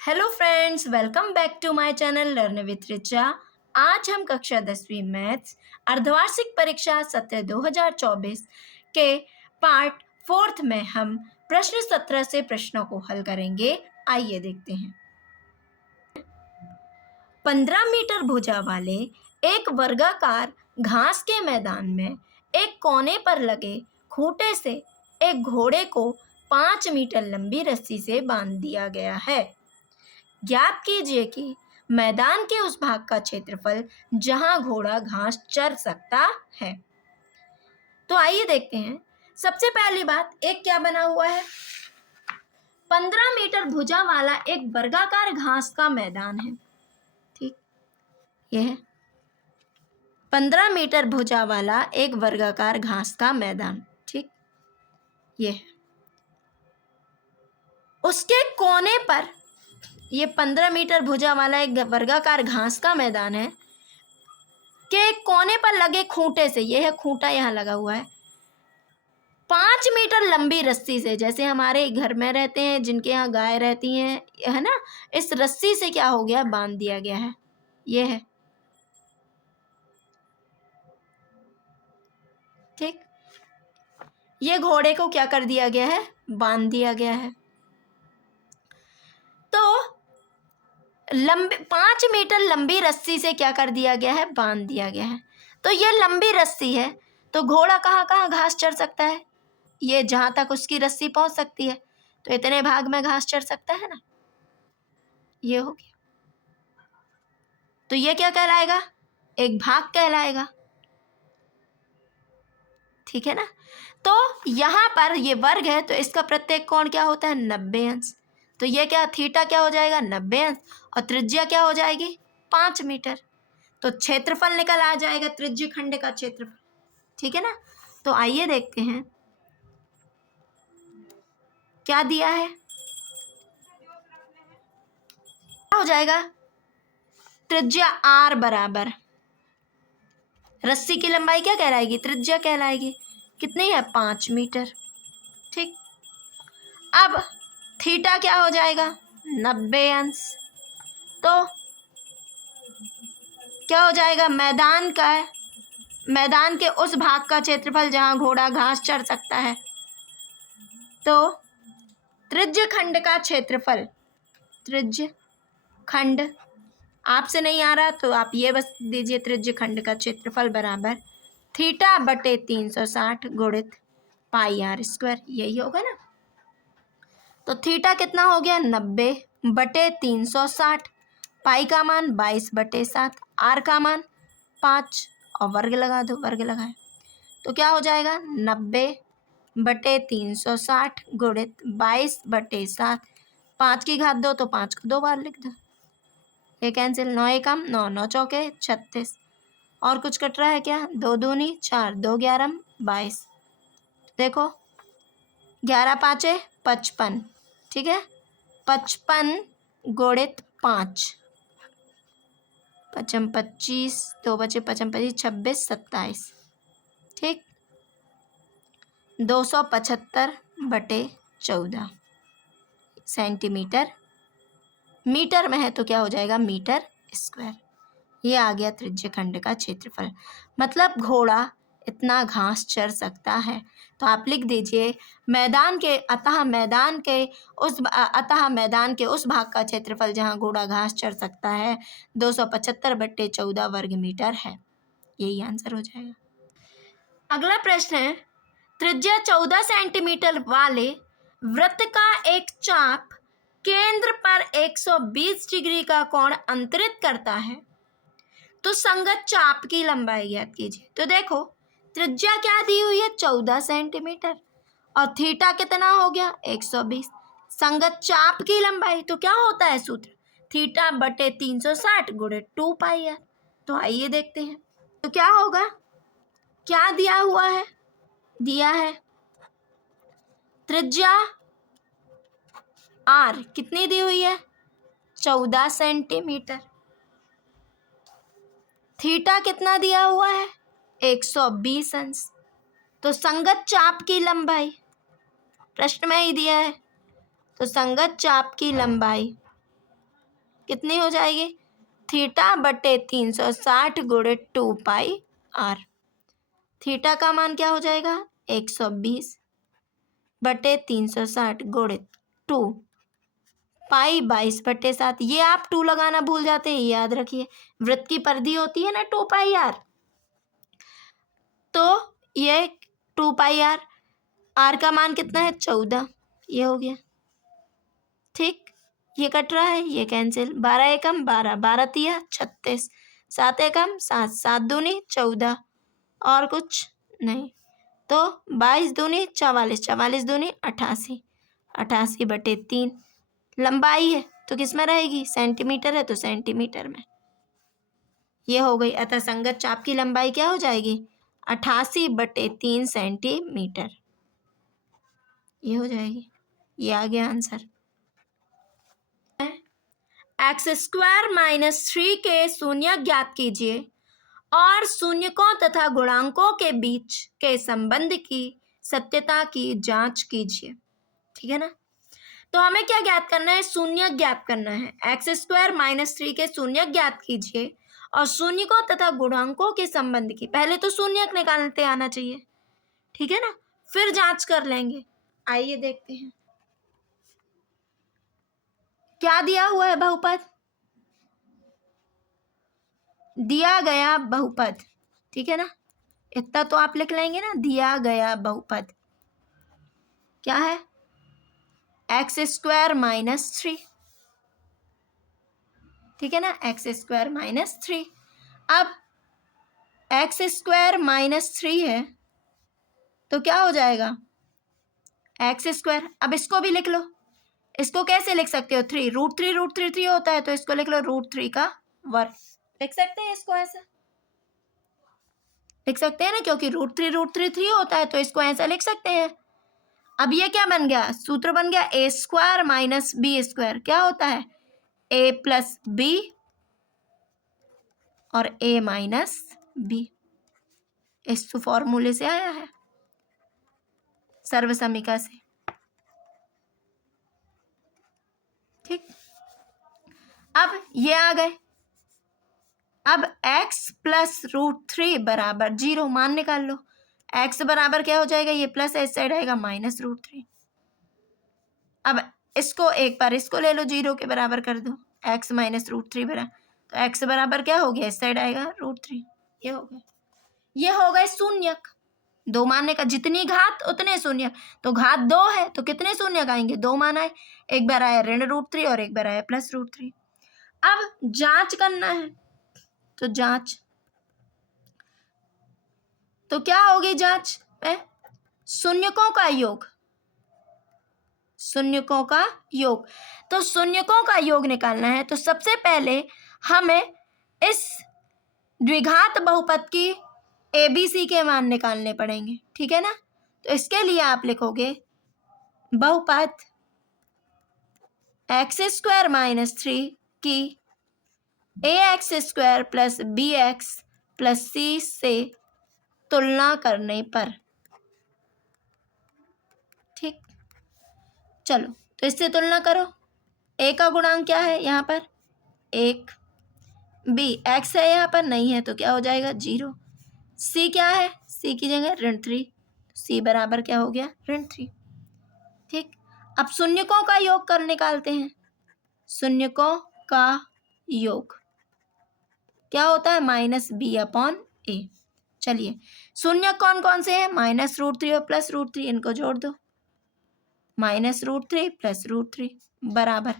Hello friends, welcome back to my channel learn with Richa. आज हम कक्षा 10वीं मैथ्स अर्धवार्षिक परीक्षा सत्र 2024 के पार्ट 4 में हम प्रश्न 17 से प्रश्नों को हल करेंगे। आइए देखते हैं। 15 मीटर भुजा वाले एक वर्गाकार घास के मैदान में एक कोने पर लगे खूंटे से एक घोड़े को 5 मीटर लंबी रस्सी से बांध दिया गया है। ज्ञात कीजिए कि मैदान के उस भाग का क्षेत्रफल जहां घोड़ा घास चर सकता है। तो आइए देखते हैं। सबसे पहली बात, एक क्या बना हुआ है? 15 मीटर भुजा वाला एक वर्गाकार घास का मैदान है। ठीक, यह है 15 मीटर भुजा वाला एक वर्गाकार घास का मैदान। ठीक, यह है। उसके कोने पर ये 15 मीटर भुजा वाला एक वर्गाकार घास का मैदान है के कोने पर लगे खूंटे से, यह है खूंटा यहाँ लगा हुआ है, 5 मीटर लंबी रस्सी से, जैसे हमारे घर में रहते हैं जिनके यहाँ गाय रहती हैं, है ना, इस रस्सी से क्या हो गया, बांध दिया गया है। यह है। ठीक, ये घोड़े को क्या कर दिया गया है, बांध दिया गया है। तो 5 मीटर लंबी रस्सी से क्या कर दिया गया है, बांध दिया गया है। तो ये लंबी रस्सी है, तो घोड़ा कहाँ कहाँ घास चर सकता है, ये जहां तक उसकी रस्सी पहुंच सकती है, तो इतने भाग में घास चर सकता है ना। ये हो गया, तो ये क्या कहलाएगा, एक भाग कहलाएगा। ठीक है ना। तो यहां पर ये वर्ग है, तो इसका प्रत्येक कोण क्या होता है, 90 अंश। तो ये क्या, थीटा क्या हो जाएगा, 90 अंश, और त्रिज्या क्या हो जाएगी, 5 मीटर। तो क्षेत्रफल निकल आ जाएगा, त्रिज्य खंड का क्षेत्रफल। ठीक है ना। तो आइए देखते हैं क्या दिया है। क्या हो जाएगा, त्रिज्या r बराबर, रस्सी की लंबाई क्या कहलाएगी, त्रिज्या कहलाएगी। कितनी है, 5 मीटर। ठीक, अब थीटा क्या हो जाएगा, 90 अंश। तो क्या हो जाएगा, मैदान के उस भाग का क्षेत्रफल जहां घोड़ा घास चर सकता है। तो त्रिज्य खंड का क्षेत्रफल, त्रिज्य खंड, आपसे नहीं आ रहा तो आप ये बस दीजिए, त्रिज्य खंड का क्षेत्रफल बराबर थीटा बटे 360 गुणित पाई r स्क्वायर, यही होगा ना। तो थीटा कितना हो गया, 90 बटे 360, पाई का मान 22/7, आर का मान 5, और वर्ग लगा दो, वर्ग लगाए तो क्या हो जाएगा, 90 बटे 360 गुणित 22/7, 5 की घात 2, तो 5 को 2 बार लिख दो, ये कैंसिल, 9 एकम 9, 9 चौके 36, और कुछ कट रहा है क्या, 2 दूनी 4, 2 11 22, देखो 11 5 55। ठीक है, 55 गुणित 5, 55 25, 2 बचे 55 25 26 27। ठीक, 275/14 सेंटीमीटर, मीटर में है तो क्या हो जाएगा, मीटर स्क्वायर। ये आ गया त्रिज्य खंड का क्षेत्रफल। मतलब घोड़ा इतना घास चर सकता है। तो आप लिख दीजिए, मैदान के उस भाग का क्षेत्रफल जहां घोड़ा घास चर सकता है 275/14 वर्ग मीटर है। यही आंसर हो जाएगा। अगला प्रश्न है, त्रिज्या 14 सेंटीमीटर वाले वृत्त का एक चाप केंद्र पर 120 डिग्री का कोण अंतरित करता है, तो संगत चाप की लंबाई ज्ञात कीजिए। तो देखो, त्रिज्या क्या दी हुई है, 14 सेंटीमीटर, और थीटा कितना हो गया, 120। संगत चाप की लंबाई तो क्या होता है सूत्र, थीटा बटे 360 गुणे 2 पाई आर। तो आइए देखते हैं, तो क्या होगा, क्या दिया हुआ है, दिया है त्रिज्या आर कितनी दी हुई है, 14 सेंटीमीटर, थीटा कितना दिया हुआ है, 120 अंश। तो संगत चाप की लंबाई प्रश्न में ही दिया है, तो संगत चाप की लंबाई कितनी हो जाएगी? थीटा बटे 360 गुणे 2 पाई आर। थीटा का मान क्या हो जाएगा? 120 बटे 360 गुणे 2 पाई 22/7। ये आप 2 लगाना भूल जाते हैं, याद रखिए। वृत्त की परिधि होती है ना 2 पाई आर, तो ये 2 पाई आर, आर का मान कितना है? 14। ये हो गया, ठीक। ये कट रहा है, ये कैंसिल। 12 एकम 12, 12 तिया 36, 7 एकम 7, 7 दूनी 14, और कुछ नहीं, तो 22 दूनी 44, 44 दूनी 88, 88/3। लंबाई है तो किस में रहेगी? सेंटीमीटर है तो सेंटीमीटर में। ये हो गई। अतः संगत चाप की लंबाई क्या हो जाएगी? 88/3 सेंटीमीटर। ये हो जाएगी। ये आ गया आंसर। x² - 3 के शून्य ज्ञात कीजिए और शून्यकों तथा गुणांकों के बीच के संबंध की सत्यता की जांच कीजिए। ठीक है ना? तो हमें क्या ज्ञात करना है? शून्य ज्ञात करना है। x² - 3 के शून्य ज्ञात कीजिए और शून्यकों तथा गुणांकों के संबंध की, पहले तो शून्यक निकालते आना चाहिए, ठीक है ना, फिर जांच कर लेंगे। आइए देखते हैं क्या दिया हुआ है। बहुपद दिया गया बहुपद, ठीक है ना, इतना तो आप लिख लेंगे ना। दिया गया बहुपद क्या है? x² - 3, ठीक है ना, x² - 3। अब x² - 3 है तो क्या हो जाएगा? x²। अब इसको भी लिख लो। इसको कैसे लिख सकते हो? 3 √3 3 होता है, तो इसको लिख लो √3 का वर्ग। लिख सकते हैं इसको ऐसा, लिख सकते हैं ना, क्योंकि √3 3 होता है, तो इसको ऐसा लिख सकते हैं। अब ये क्या बन गया? सूत्र बन गया a² - b²। क्या होता है? a + b और a - b। इस फॉर्मूले से आया है, सर्वसमीका से, ठीक। अब ये आ गए। अब x + √3 बराबर 0 मान निकाल लो। x बराबर क्या हो जाएगा? ये प्लस इस साइड आएगा -√3। अब इसको एक बार इसको ले लो, 0 के बराबर कर दो। x - √3 बराबर, तो x बराबर क्या हो गया? इस साइड आएगा √3। ये हो गया। ये हो गए शून्यक। 2 मानने का, जितनी घात उतने शून्यक। तो घात 2 है तो कितने शून्यक आएंगे? 2 मान आए। एक बार आया ऋण √3 और एक बार आया +√3। अब जांच करना है, तो जांच, तो क्या होगी जांच में? शून्यकों का योग, शून्यकों का योग। तो शून्यकों का योग निकालना है, तो सबसे पहले हमें इस द्विघात बहुपद की ABC के मान निकालने पड़ेंगे, ठीक है ना। तो इसके लिए आप लिखोगे बहुपद x² - 3 की ax² + bx + c से तुलना करने पर, ठीक। चलो, तो इससे तुलना करो। a का गुणांक क्या है यहाँ पर? 1। b x है यहाँ पर, नहीं है तो क्या हो जाएगा? 0। c क्या है? c की जगह ऋण 3, c बराबर क्या हो गया? ऋण 3, ठीक। अब शून्यकों का योग कर निकालते हैं। शून्यकों का योग क्या होता है? -b/a। चलिए, शून्य कौन कौन से हैं? -√3 और +√3, इनको जोड़ दो। -√3 +√3 बराबर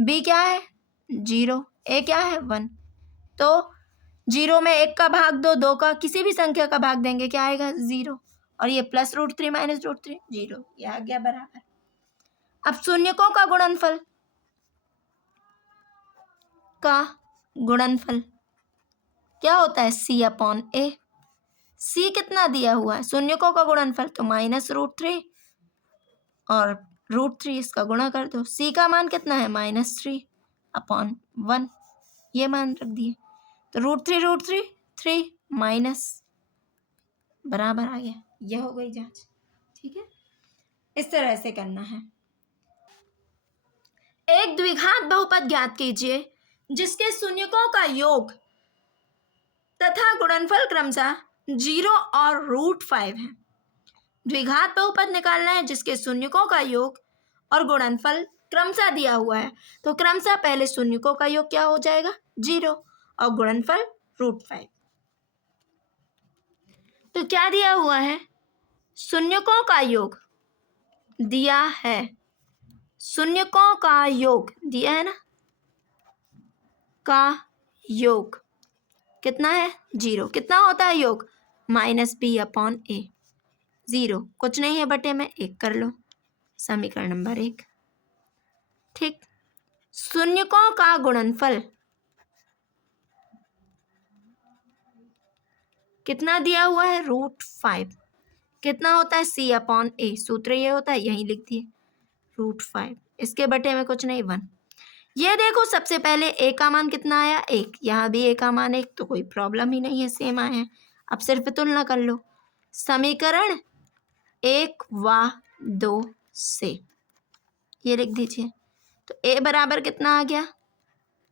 b क्या है? 0, a क्या है? 1। तो 0 में 1 का भाग दो, 2 का, किसी भी संख्या का भाग देंगे, क्या आएगा? 0। और ये +√3 -√3 0, ये आ गया बराबर। अब शून्यकों का गुणनफल क्या होता है? c/a। c कितना दिया हुआ है? शून्यकों का गुणनफल, तो -√3 और √3, इसका गुणा कर दो। c का मान कितना है? -3/1, ये मान रख दिए। तो √3 3 माइनस बराबर आ गया। यह हो गई जांच, ठीक है। इस तरह से करना है। एक द्विघात बहुपद ज्ञात कीजिए जिसके शून्यकों का योग तथा गुणनफल क्रमशः 0 और √5 है। द्विघात बहुपद निकालना है जिसके शून्यकों का योग और गुणनफल क्रमशः दिया हुआ है, तो क्रमशः पहले शून्यकों का योग क्या हो जाएगा 0 और गुणनफल √5। तो क्या दिया हुआ है, शून्यकों का योग दिया है, शून्यकों का योग दिया है ना, का योग कितना है 0। कितना होता है योग -b/a। 0 कुछ नहीं है बटे में 1 कर लो, समीकरण नंबर 1। ठीक, शून्यकों का गुणनफल कितना दिया हुआ है √5। कितना होता है c/a, सूत्र ये होता है, यही लिख दिए √5। इसके बटे में कुछ नहीं 1। ये देखो सबसे पहले a का मान कितना आया 1, यहाँ भी a का मान 1, तो कोई प्रॉब्लम ही नहीं है, सेम आए हैं। अब सिर्फ तुलना कर लो समीकरण 1 व 2 से, ये लिख दीजिए। तो a बराबर कितना आ गया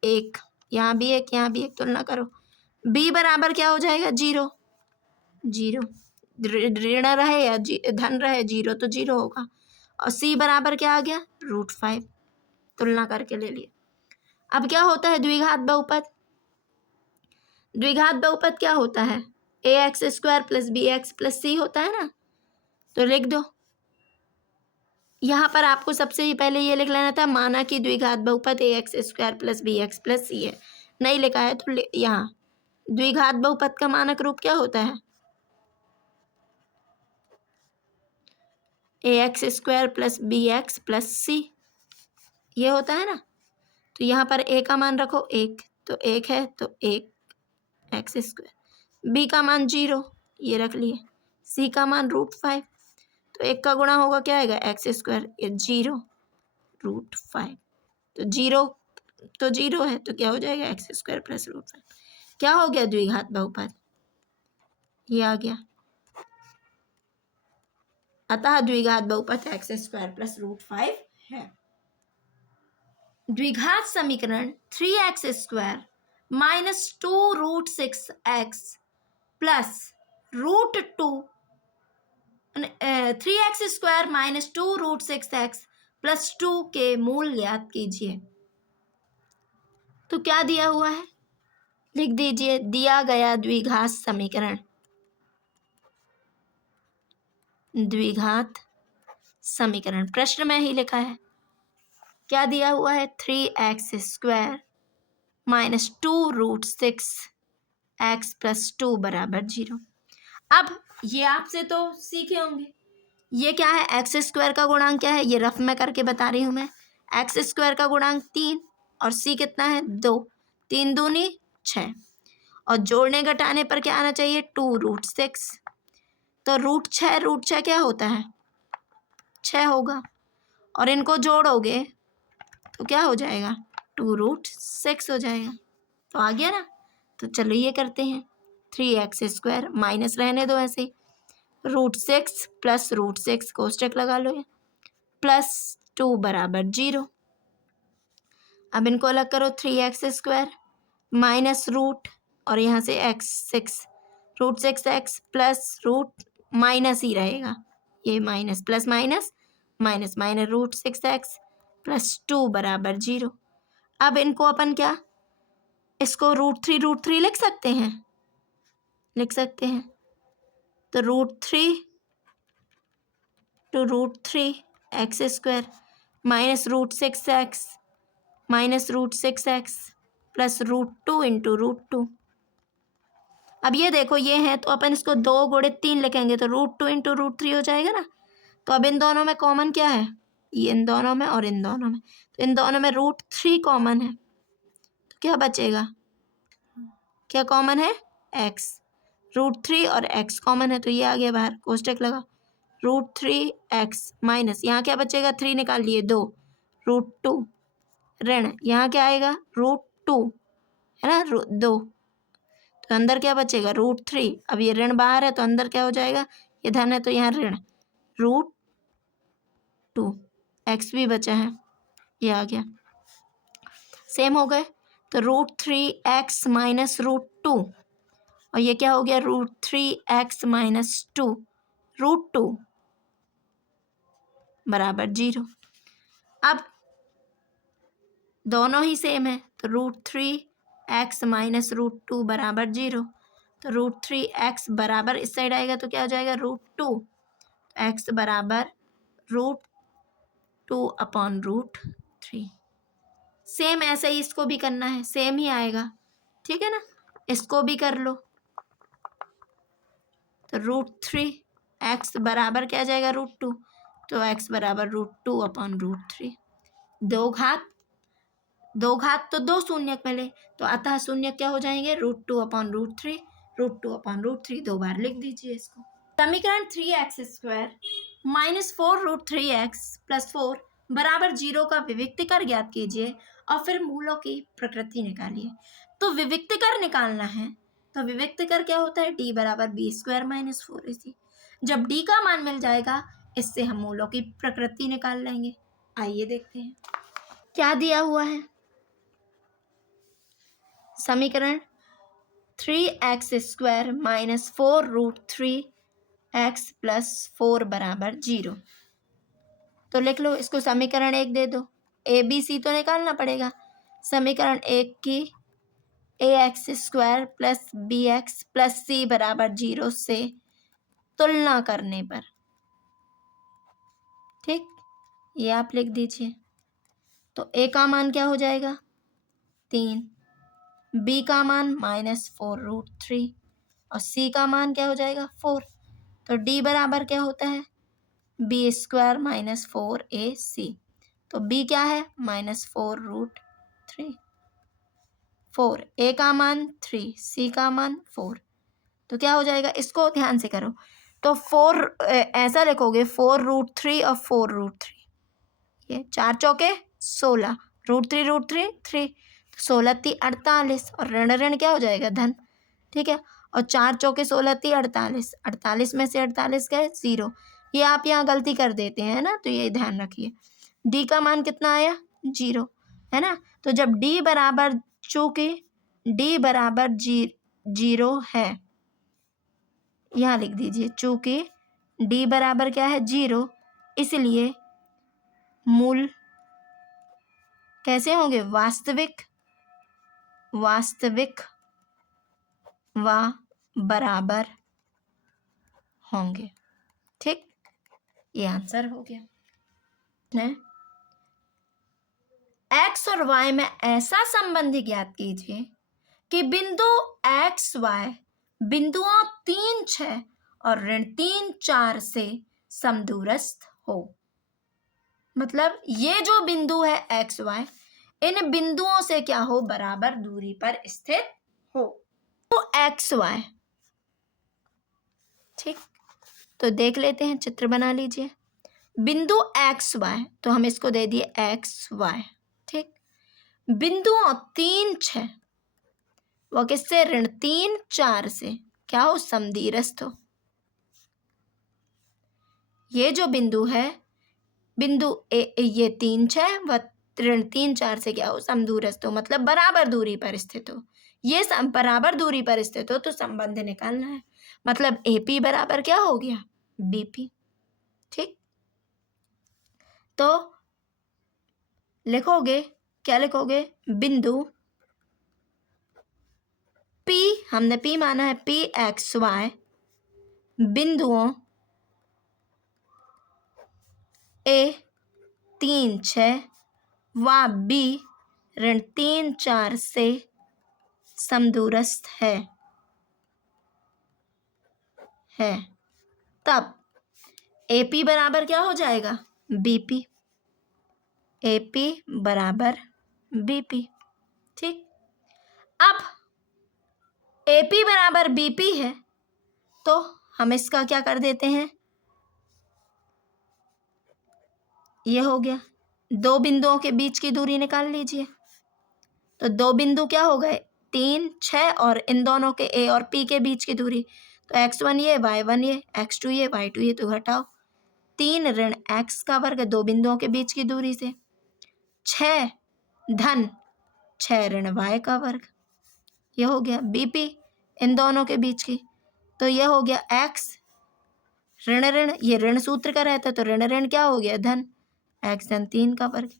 1, यहाँ भी 1, यहाँ भी 1, तुलना करो। b बराबर क्या हो जाएगा 0, 0 ऋण रहे या धन रहे 0 तो 0 होगा। और c बराबर क्या आ गया √5, तुलना करके ले लिए। अब क्या होता है द्विघात बहुपद, द्विघात बहुपद क्या होता है ax² + bx + c होता है ना, तो लिख दो। यहाँ पर आपको सबसे पहले ये लिख लेना था, माना कि द्विघात बहुपद ax² + bx + c है, नहीं लिखा है तो यहाँ द्विघात बहुपद का मानक रूप क्या होता है ax² + bx + c, ये होता है ना। तो यहाँ पर a का मान रखो 1, तो 1 है तो 1x², b का मान 0, ये रख लिए, c का मान √5, तो 1 का गुणा होगा क्या आएगा x², ये 0 √5, तो 0 तो 0 है तो क्या हो जाएगा x² + √5। क्या हो गया द्विघात बहुपद, ये आ गया। अतः द्विघात बहुपद x² + √5 है। द्विघात समीकरण 3x² - 2√6x + √2 3x² - 2√6x + 2 के मूल ज्ञात कीजिए। तो क्या दिया हुआ है लिख दीजिए, दिया गया द्विघात समीकरण, द्विघात समीकरण प्रश्न में ही लिखा है, क्या दिया हुआ है 3x² - 2√6x + 2 = 0। अब ये आपसे तो सीखे होंगे, ये क्या है x² का गुणांक क्या है, ये रफ में करके बता रही हूँ मैं। x² का गुणांक 3 और c कितना है 2, 3 दूनी 6, और जोड़ने घटाने पर क्या आना चाहिए 2√6, तो √6 क्या होता है 6 होगा, और इनको जोड़ोगे तो क्या हो जाएगा 2√6 हो जाएगा। तो आ गया ना। तो चलो ये करते हैं, 3x² माइनस रहने दो ऐसे, √6 + √6 कोष्टक लगा लो, + 2 = 0। अब इनको अलग करो, 3x² माइनस रूट और यहाँ से x6, √6x plus root minus ही रहेगा, ये minus plus minus minus minus √6x + 2 = 0। अब इनको अपन क्या, इसको √3 लिख सकते हैं, लिख सकते हैं। तो √3 to √3x² minus √6x minus √6x plus √2 × √2। अब ये देखो ये है तो अपन इसको 2 × 3 लिखेंगे तो √2 × √3 हो जाएगा ना। तो अब इन दोनों में कॉमन क्या है, ये इन दोनों में और इन दोनों में, तो इन दोनों में √3 कॉमन है, तो क्या बचेगा, क्या कॉमन है x, √3 और x कॉमन है तो ये आ गया बाहर, कोष्टक लगा, √3x माइनस यहाँ क्या बचेगा 3 निकाल लिए 2, √2 ऋण यहाँ क्या आएगा √2 है ना 2, तो अंदर क्या बचेगा √3। अब ये ऋण बाहर है तो अंदर क्या हो जाएगा, ये धन है तो यहाँ ऋण √2, x भी बचा है, ये आ गया। सेम हो गए। तो √3x माइनस √2, और ये क्या हो गया √3x माइनस 2, √2 बराबर 0। अब दोनों ही सेम है, तो √3x माइनस √2 बराबर 0। तो √3x बराबर इस साइड आएगा तो क्या हो जाएगा √2, x बराबर √2 अपॉन √3। सेम ऐसे ही इसको भी करना है, सेम ही आएगा, ठीक है ना। इसको भी कर लो, तो √3x बराबर क्या आ जाएगा √2, तो x बराबर √2 अपॉन √3। दो घात तो दो शून्यक मिले, तो अतः शून्य क्या हो जाएंगे √2 अपॉन √3, √2 अपॉन √3 दो बार लिख दीजिए इसको। समीकरण 3x² माइनस 4√3x प्लस 4 बराबर 0 का विविक्तिकर ज्ञात कीजिए और फिर मूलों की प्रकृति निकालिए। तो विविक्तिकर निकालना है, तो विविक्तिकर क्या होता है d बराबर b² माइनस 4ac। जब d का मान मिल जाएगा, इससे हम मूलों की प्रकृति निकाल लेंगे। आइए देखते हैं क्या दिया हुआ है। समीकरण 3x² माइनस 4√3x प्लस 4 बराबर 0। तो लिख लो इसको, समीकरण 1 दे दो, ए बी सी तो निकालना पड़ेगा। समीकरण 1 की ax² plus bx plus c बराबर 0 से तुलना करने पर, ठीक, ये आप लिख दीजिए। तो a का मान क्या हो जाएगा 3, b का मान माइनस 4√3 और c का मान क्या हो जाएगा 4। तो d बराबर क्या होता है b² माइनस 4ac। तो b क्या है माइनस 4√3, 4 a का मान 3, c का मान 4। तो क्या हो जाएगा, इसको ध्यान से करो, तो 4 ऐसा लिखोगे 4√3 और 4√3, ये 4 चौके 16, √3 3, 16 × 48 और ऋण ऋण क्या हो जाएगा धन, ठीक है। और 4 चौके 16 × 48, 48 में से 48 क्या है 0। ये आप यहाँ गलती कर देते हैं ना, तो ये ध्यान रखिए। d का मान कितना आया 0, है ना। तो जब d बराबर, चूँकि d बराबर 0 है, यहाँ लिख दीजिए, चूँकि d बराबर क्या है 0, इसलिए मूल कैसे होंगे वास्तविक व बराबर होंगे, ठीक। ये आंसर हो गया। x और y में ऐसा संबंध ज्ञात कीजिए कि बिंदु x y बिंदुओं 3, 6 और ऋण 3, 4 से समदूरस्थ हो। मतलब ये जो बिंदु है x y, इन बिंदुओं से क्या हो बराबर दूरी पर स्थित हो। तो x y, ठीक, तो देख लेते हैं, चित्र बना लीजिए। बिंदु x y, तो हम इसको दे दिए x y, ठीक। बिंदुओं 3, 6 वो किससे ऋण 3, 4 से क्या हो समदूरस्थ हो। ये जो बिंदु है, बिंदु ये 3, 6 व ऋण 3, 4 से क्या हो समदूरस्थ हो, मतलब बराबर दूरी पर स्थित हो। ये बराबर दूरी पर स्थित हो तो संबंध निकालना है, मतलब AP बराबर क्या हो गया BP, ठीक। तो लिखोगे, क्या लिखोगे, बिंदु P, हमने P माना है PXY बिंदुओं A 3, 6 व B ऋण 3, 4 से समदूरस्थ है। तब AP बराबर क्या हो जाएगा BP, AP बराबर BP, ठीक। अब AP बराबर BP है, तो हम इसका क्या कर देते हैं, ये हो गया, दो बिंदुओं के बीच की दूरी निकाल लीजिए। तो दो बिंदु क्या हो गए 3, 6 और इन दोनों के A और P के बीच की दूरी, तो x1 ये, y1 ये, x2 ये, y2 ये, तो घटाओ 3 ऋण x का वर्ग दो बिंदुओं के बीच की दूरी से, 6 धन 6 ऋण y का वर्ग। ये हो गया बीपी इन दोनों के बीच की। तो ये हो गया x ऋण ऋण, ये ऋण सूत्र का रहता है तो ऋण ऋण क्या हो गया धन, x धन 3 का वर्ग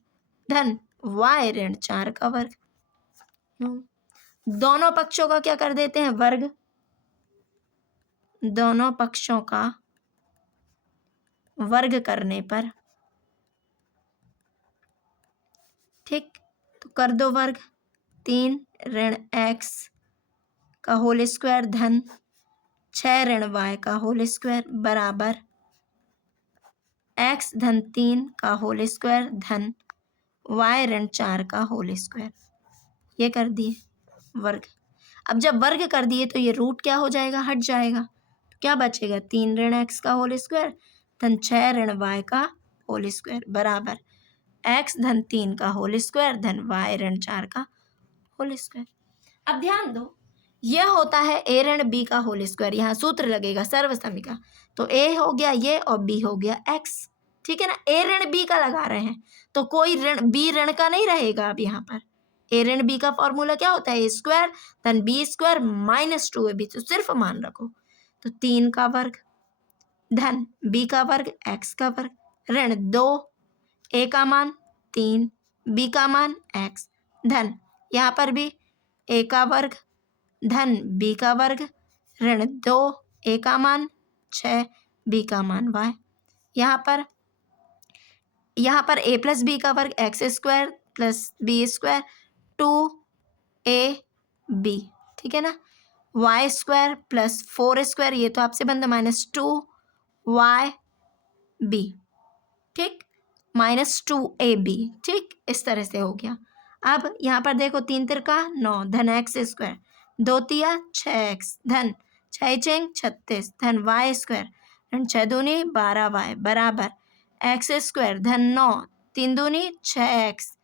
धन y ऋण 4 का वर्ग। दोनों पक्षों का क्या कर देते हैं वर्ग, दोनों पक्षों का वर्ग करने पर, ठीक, तो कर दो वर्ग 3 ऋण x का होल स्क्वायर धन 6 ऋण y का होल स्क्वायर बराबर x धन 3 का होल स्क्वायर धन y ऋण 4 का होल स्क्वायर। ये कर दिए वर्ग। अब जब वर्ग कर दिए तो ये रूट क्या हो जाएगा, हट जाएगा, तो क्या बचेगा 3 ऋण x का होल स्क्वायर धन 6 ऋण y का होल स्क्वायर बराबर x धन 3 का होल स्क्वायर धन y ऋण 4 का होल स्क्वायर। अब ध्यान दो, यह होता है a ऋण b का होल स्क्वायर, यहाँ सूत्र लगेगा सर्वसमी का, तो a हो गया ये और b हो गया x, ठीक है ना। a ऋण b का लगा रहे हैं तो कोई ऋण b ऋण का नहीं रहेगा। अब यहाँ पर a ऋण b का फॉर्मूला क्या होता है, a स्क्वायर धन b स्क्वायर माइनस 2ab, तो सिर्फ मान रखो, तो 3 का वर्ग धन b का वर्ग x का वर्ग ऋण 2 a का मान 3 b का मान x धन यहाँ पर भी a का वर्ग धन b का वर्ग ऋण 2 a का मान 6 b का मान y। यहाँ पर a प्लस b का वर्ग x square plus b square 2ab, ठीक है ना, y स्क्वायर प्लस 4 स्क्वायर, ये तो आपसे बनता माइनस 2yb, ठीक, माइनस 2ab, ठीक, इस तरह से हो गया। अब यहाँ पर देखो 3 तिरका 9 धन x स्क्वायर 2 तिया 6x धन 6 चेंग 36 धन y स्क्वायर धन 6 दूनी 12y बराबर x स्क्वायर धन 9 3 दूनी 6x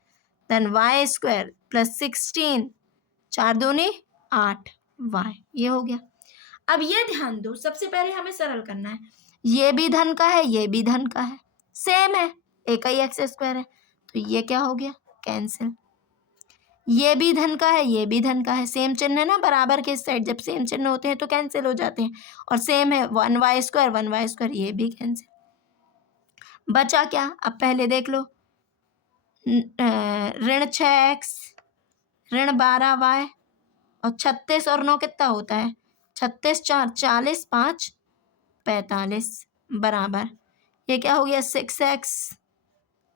धन y स्क्वायर प्लस 16 4 दूनी 8y। ये हो गया। अब ये ध्यान दो, सबसे पहले हमें सरल करना है, ये भी धन का है ये भी धन का है, सेम है, एक ही एक्स स्क्वायर है, तो ये क्या हो गया कैंसिल। ये भी धन का है ये भी धन का है, सेम चिन्ह है ना, बराबर के साइड जब सेम चिन्ह होते हैं तो कैंसिल हो जाते हैं, और सेम है 1y स्क्वायर ये भी कैंसिल। बचा क्या, अब पहले देख लो, ऋण 6x ऋण 12y और 36 और 9 कितना होता है 36 4 40 5 45 बराबर ये क्या हो गया 6x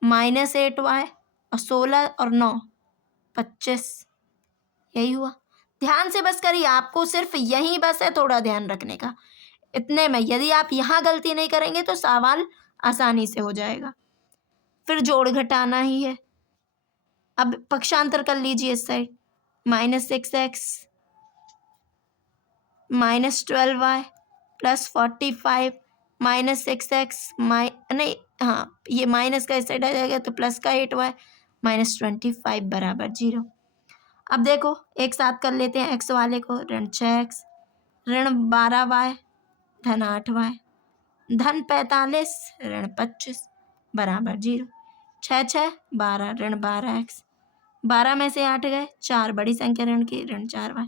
माइनस 8y और 16 और 9 25। यही हुआ। ध्यान से बस करिए, आपको सिर्फ यही बस है थोड़ा ध्यान रखने का, इतने में यदि आप यहाँ गलती नहीं करेंगे तो सवाल आसानी से हो जाएगा। फिर जोड़ घटाना ही है। अब पक्षांतर कर लीजिए इस side, minus 6x minus 12y plus 45 minus 6x नहीं, हाँ ये माइनस का इस साइड आ जाएगा तो प्लस का 8y माइनस 25 बराबर 0। अब देखो एक साथ कर लेते हैं x वाले को, ऋण 6x ऋण 12y धन 8y धन 45 ऋण 25 बराबर 0। 6 6 12 ऋण 12x 12 में से 8 गए 4 बड़ी संख्या ऋण की ऋण 4y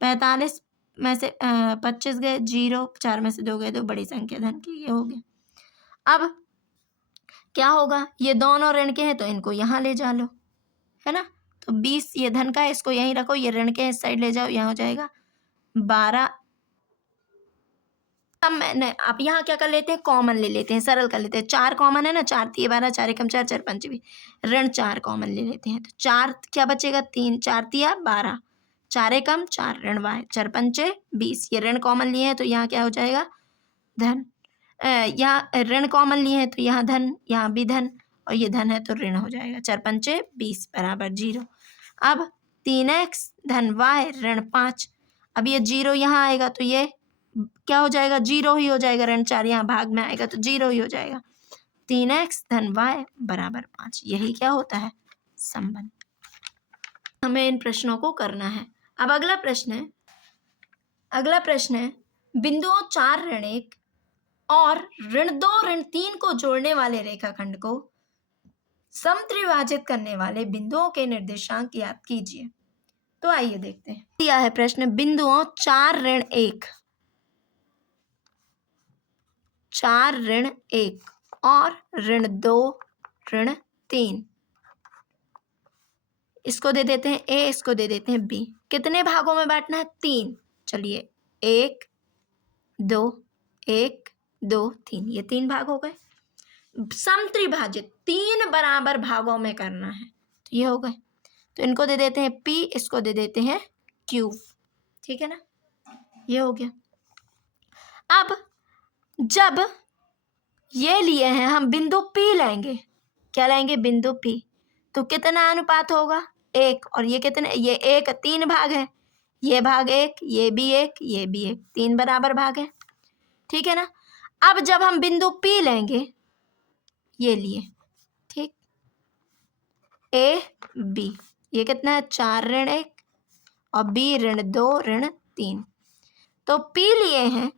45 में से 25 गए 0 4 में से 2 गए तो बड़ी संख्या धन की। ये हो गया। अब क्या होगा, ये दोनों ऋण के हैं तो इनको यहाँ ले जा लो, है ना, तो 20 ये धन का है इसको यहीं रखो, ये ऋण के इस साइड ले जाओ, यहाँ हो जाएगा 12। अब मैंने आप यहाँ क्या कर लेते हैं कॉमन ले लेते हैं, सरल कर लेते हैं, 4 कॉमन है ना, 4 तिये 12 4 एकम 4 4 पंच 20 ऋण 4 कॉमन ले लेते हैं तो 4 क्या बचेगा 3 4 तिया 12 4 एकम 4 ऋण y 4 पंचे 20। ये ऋण कॉमन लिए हैं तो यहाँ क्या हो जाएगा धन, यहाँ ऋण कॉमन लिए हैं तो यहाँ धन यहाँ भी धन और ये धन है तो ऋण हो जाएगा 4 पंचे 20 बराबर 0। अब 3x धन y ऋण 5, अब ये 0 यहाँ आएगा तो ये क्या हो जाएगा 0 ही हो जाएगा, ऋण 4 यहाँ भाग में आएगा तो 0 ही हो जाएगा। 3x धन y बराबर 5, यही क्या होता है संबंध। हमें इन प्रश्नों को करना है। अब अगला प्रश्न है बिंदुओं 4 ऋण 1 और ऋण 2 ऋण 3 को जोड़ने वाले रेखाखंड को समत्रिभाजित करने वाले बिंदुओं के निर्देशांक याद कीजिए। तो आइए देखते हैं। दिया है प्रश्न, बिंदुओं 4 ऋण 1, 4 ऋण 1 और ऋण 2 ऋण 3, इसको दे देते हैं ए, इसको दे देते हैं बी। कितने भागों में बांटना है? 3। चलिए 1 2 1 2 3, ये 3 भाग हो गए। समत्रिभाजित 3 बराबर भागों में करना है, तो ये हो गए। तो इनको दे देते हैं P, इसको दे देते हैं Q। ठीक है ना, ये हो गया। अब जब ये लिए हैं हम बिंदु P लेंगे, क्या लेंगे? बिंदु P। तो कितना अनुपात होगा? 1। और ये कितने? ये 1, 3 भाग है, ये भाग 1, ये भी 1, ये भी 1, 3 बराबर भाग है। ठीक है ना। अब जब हम बिंदु P लेंगे, ये लिए, ठीक, ए बी, ये कितना है? 4 ऋण 1 और बी ऋण 2 ऋण 3। तो P लिए हैं,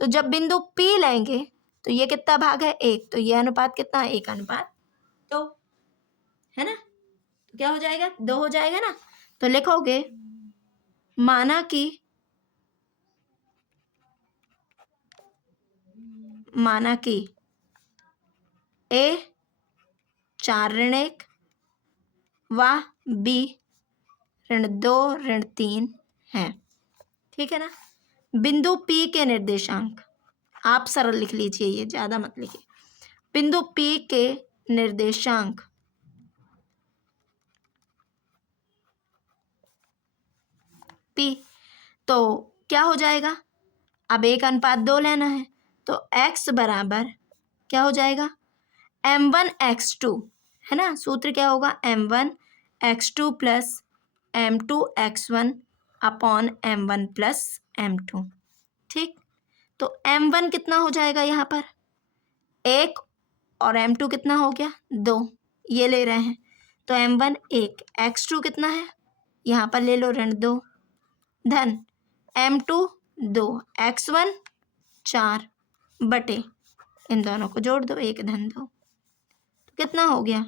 तो जब बिंदु P लेंगे तो ये कितना भाग है? 1। तो ये अनुपात कितना है? 1:2, है ना। तो क्या हो जाएगा? 2 हो जाएगा ना। तो लिखोगे, माना कि ए 4 ऋण 1 व बी ऋण 2 ऋण 3 है। ठीक है ना। बिंदु P के निर्देशांक आप सरल लिख लीजिए, ये ज़्यादा मत लिखिए। बिंदु P के निर्देशांक P, तो क्या हो जाएगा? अब 1:2 लेना है, तो x बराबर क्या हो जाएगा? m1x2, है ना। सूत्र क्या होगा? m1x2 plus m2x1 upon m1 plus m2। ठीक, तो m1 कितना हो जाएगा यहाँ पर? 1 और m2 कितना हो गया? 2, ये ले रहे हैं, तो m1 1, x2 कितना है? यहाँ पर ले लो ऋण 2, धन m2 2, x1 4 बटे, इन दोनों को जोड़ दो, 1 धन 2, तो कितना हो गया?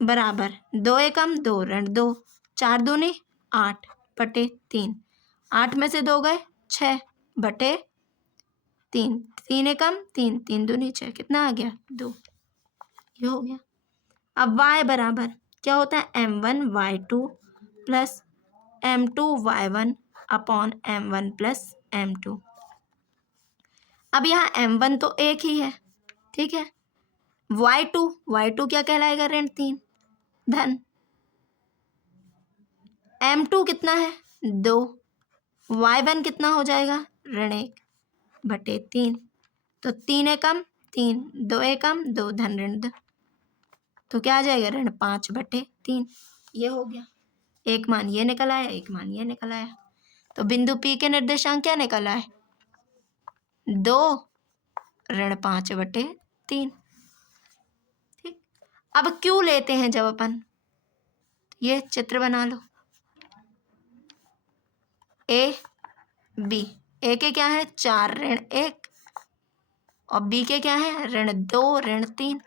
बराबर 2 एकम 2 ऋण 2, 4 दूनी 8 बटे 3, 8 में से 2 गए 6 बटे 3, 3 एकम 3, 3 दूनी 6, कितना आ गया? 2, ये हो गया। अब y बराबर क्या होता है? m1y2 plus m2y1 upon m1 plus m2। अब यहाँ m1 तो 1 ही है, ठीक है। y2 क्या कहलाएगा? ऋण 3, धन m2 कितना है? 2, y1 कितना हो जाएगा? ऋण 1 बटे 3, तो 3 एकम 3, 2 एकम 2, धन ऋण 2, तो क्या आ जाएगा? ऋण 5 बटे 3, ये हो गया। एक मान ये निकल आया, एक मान ये निकल आया। तो बिंदु P के निर्देशांक क्या निकल आए? 2 ऋण 5 बटे 3। ठीक, अब Q लेते हैं जब अपन, ये चित्र बना लो। ए बी, ए के क्या है? 4 ऋण 1 और बी के क्या है? ऋण 2 ऋण 3।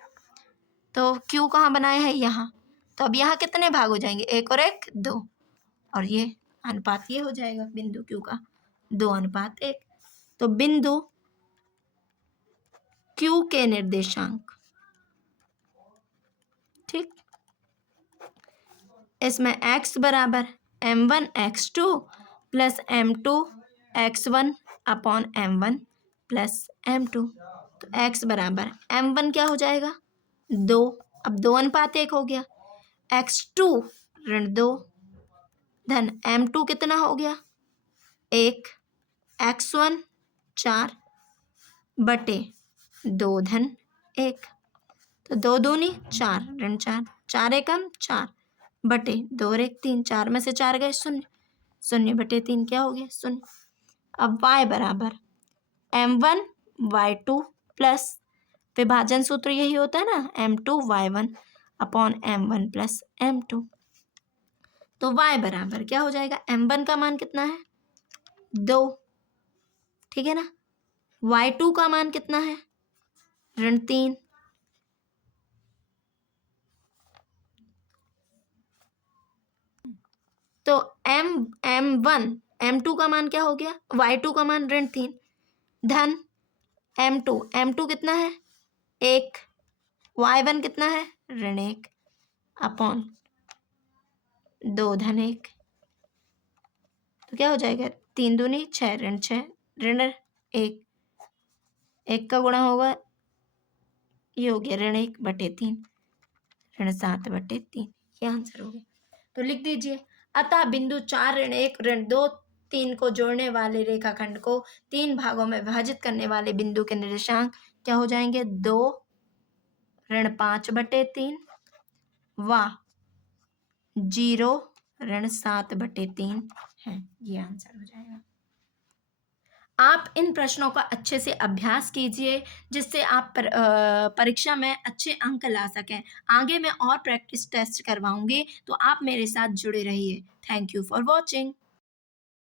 तो Q कहाँ बनाए हैं? यहाँ। तो अब यहाँ कितने भाग हो जाएंगे? 1 और 1 2, और ये अनुपात ये हो जाएगा बिंदु Q का, 2:1। तो बिंदु Q के निर्देशांक, ठीक, इसमें x बराबर m1x2 plus m2x1 upon m1 plus m2। तो x बराबर m1 क्या हो जाएगा? 2, अब 2:1 हो गया, x2 ऋण 2 धन m2 कितना हो गया? 1, x1 4 बटे 2 धन 1, तो 2 दूनी 4 ऋण 4, 4 एकम 4 बटे 2 और 1 3, 4 में से 4 गए 0, 0 बटे 3 क्या हो गया? 0। अब y बराबर m1y2 प्लस, विभाजन सूत्र यही होता है ना, m2y1 upon m1 plus m2। तो y बराबर क्या हो जाएगा? m1 का मान कितना है? 2, ठीक है ना। y2 का मान कितना है? ऋण 3, तो M1 M2 का मान क्या हो गया, Y2 का मान ऋण 3 धन M2 कितना है 1, Y1 कितना है ऋण 1 अपॉन 2 धन 1। तो क्या हो जाएगा 3 दूनी 6 ऋण 6 ऋण 1 1 का गुणा होगा, ये हो गया ऋण 1/3 ऋण 7/3, ये आंसर हो गया। तो लिख दीजिए, अतः बिंदु 4 ऋण 1 ऋण 2 3 को जोड़ने वाले रेखाखंड को 3 भागों में विभाजित करने वाले बिंदु के निर्देशांक क्या हो जाएंगे 2 ऋण 5/3 व 0 ऋण 7/3 है। ये आंसर हो जाएगा। आप इन प्रश्नों का अच्छे से अभ्यास कीजिए जिससे आप परीक्षा में अच्छे अंक ला सकें। आगे मैं और प्रैक्टिस टेस्ट करवाऊंगी, तो आप मेरे साथ जुड़े रहिए। Thank you for watching.